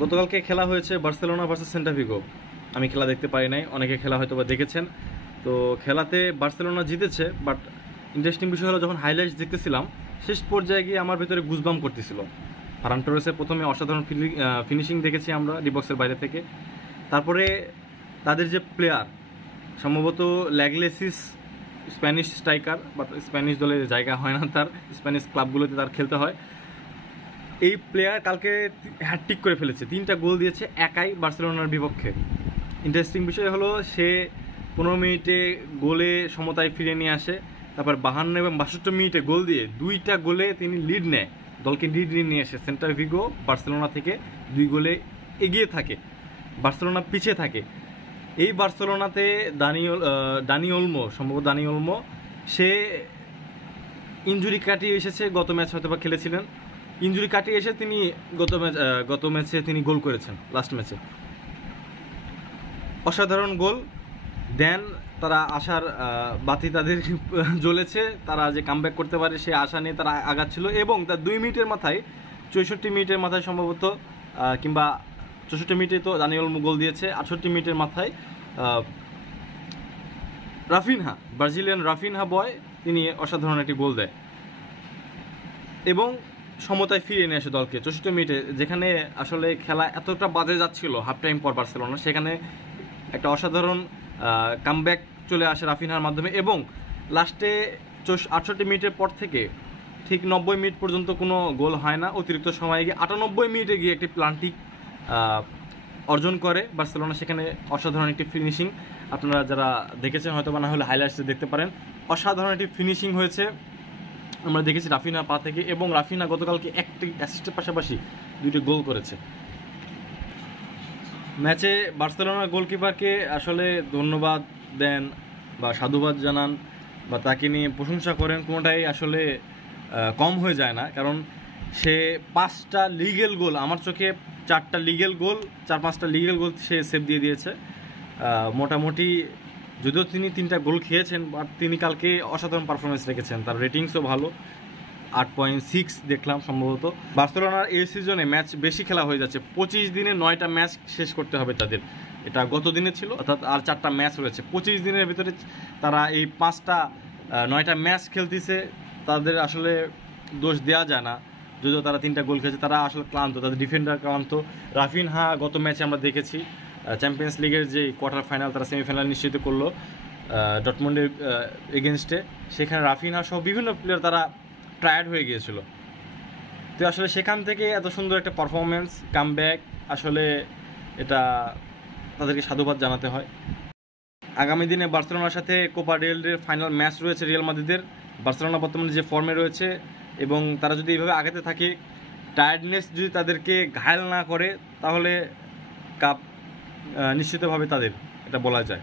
গতকালকে খেলা হয়েছে বার্সেলোনা ভার্সেস সেল্টা ভিগো। আমি খেলা দেখতে পারি নাই, অনেকে খেলা হয়তো বা দেখেছেন। তো খেলাতে বার্সেলোনা জিতেছে, বাট ইন্টারেস্টিং বিষয় হলো যখন হাইলাইটস দেখতেছিলাম শেষ পর্যায়ে গিয়ে আমার ভেতরে গুজবাম করতেছিল। ফারান টোরেসের প্রথমে অসাধারণ ফিনিশিং দেখেছি আমরা ডিবক্সের বাইরে থেকে। তারপরে তাদের যে প্লেয়ার, সম্ভবত ল্যাগলেসিস স্প্যানিশ স্ট্রাইকার, বাট স্প্যানিশ দলে জায়গা হয় না তার, স্প্যানিশ ক্লাবগুলোতে তার খেলতে হয়। এই প্লেয়ার কালকে হ্যাটট্রিক করে ফেলেছে, 3টা গোল দিয়েছে একাই বার্সেলোনার বিপক্ষে। ইন্টারেস্টিং বিষয় হলো সে 15 মিনিটে গোলে সমতায় ফিরে নিয়ে আসে, তারপর 52 এবং 62 মিনিটে গোল দিয়ে 2টা গোলে তিনি লিড নেয়, দলকে লিড নিয়ে আসে। সেল্টা ভিগো বার্সেলোনা থেকে 2 গোলে এগিয়ে থাকে, বার্সেলোনা পিছিয়ে থাকে। এই বার্সেলোনাতে দানি ওলমো, সম্ভবত দানি ওলমো, সে ইনজুরি কাটিয়ে এসেছে। গত ম্যাচ হয়তো বা খেলেছিলেন, ইনজুরি কাটিয়ে এসে তিনি গত ম্যাচে তিনি গোল করেছেন, লাস্ট ম্যাচে অসাধারণ গোল দেন। তারা আশার বাতি তাদের জ্বলেছে, তারা যে কামব্যাক করতে পারে সে আশা নিয়ে তারা আগাচ্ছিল। এবং তার 2 মিনিটের মাথায়, 64 মিনিটের মাথায় সম্ভবত, কিংবা 64 মিনিটে তো দানিয়েল গোল দিয়েছে, 68 মিনিটের মাথায় রাফিনহা, ব্রাজিলিয়ান রাফিনহা বয়, তিনি অসাধারণ একটি গোল দেয় এবং সমতায় ফিরিয়ে নিয়ে আসে দলকে 64 মিনিটে। যেখানে আসলে খেলা এতটা বাজে যাচ্ছিল হাফ টাইম পর বার্সেলোনা, সেখানে একটা অসাধারণ কামব্যাক চলে আসে রাফিনহার মাধ্যমে। এবং লাস্টে 68 মিনিটের পর থেকে ঠিক 90 মিনিট পর্যন্ত কোনো গোল হয় না। অতিরিক্ত সময়ে গিয়ে 98 মিনিটে গিয়ে একটি প্লান্টিক অর্জন করে বার্সেলোনা, সেখানে অসাধারণ একটি ফিনিশিং। আপনারা যারা দেখেছেন হয়তো বা না হলে হাইলাইটসে দেখতে পারেন, অসাধারণ একটি ফিনিশিং হয়েছে আমরা দেখেছি রাফিনা পা থেকে। এবং রাফিনা গতকালকে একটি অ্যাসিস্টের পাশাপাশি 2টি গোল করেছে। ম্যাচে বার্সেলোনার গোলকিপারকে আসলে ধন্যবাদ দেন বা সাধুবাদ জানান বা তাকে নিয়ে প্রশংসা করেন, কোনোটাই আসলে কম হয়ে যায় না। কারণ সে 5টা লিগেল গোল, আমার চোখে 4টা লিগেল গোল, 4-5টা লিগেল গোল সে সেভ দিয়ে দিয়েছে। মোটামুটি যদিও তিনি 3টা গোল খেয়েছেন, বাট তিনি কালকে অসাধারণ পারফরমেন্স রেখেছেন। তার রেটিংসও ভালো, 8.6 দেখলাম সম্ভবত। বার্সেলোনার এই সিজনে ম্যাচ বেশি খেলা হয়ে যাচ্ছে, 25 দিনে 9টা ম্যাচ শেষ করতে হবে তাদের। এটা গত দিনে ছিল, অর্থাৎ আর 4টা ম্যাচ রয়েছে। 25 দিনের ভিতরে তারা এই 9টা ম্যাচ খেলতেছে। তাদের আসলে দোষ দেওয়া যায় না, যদিও তারা 3টা গোল খেয়েছে। তারা আসলে ক্লান্ত, তাদের ডিফেন্ডার ক্লান্ত। রাফিনহা গত ম্যাচে আমরা দেখেছি চ্যাম্পিয়ন্স লিগের যে কোয়ার্টার ফাইনাল, তারা সেমিফাইনাল নিশ্চিত করলো ডটমন্ডের এগেনস্টে, সেখানে রাফিনহা সহ বিভিন্ন প্লেয়ার তারা টায়ার্ড হয়ে গিয়েছিল। তো আসলে সেখান থেকে এত সুন্দর একটা পারফরমেন্স, কামব্যাক, আসলে এটা তাদেরকে সাধুবাদ জানাতে হয়। আগামী দিনে বার্সেলোনার সাথে কোপা ডেল রের ফাইনাল ম্যাচ রয়েছে রিয়াল মাদ্রিদের। বার্সেলোনা বর্তমানে যে ফর্মে রয়েছে এবং তারা যদি এইভাবে আগাতে থাকে, টায়ার্ডনেস যদি তাদেরকে ঘায়েল না করে, তাহলে কাপ নিশ্চিতভাবে তাদের, এটা বলা যায়।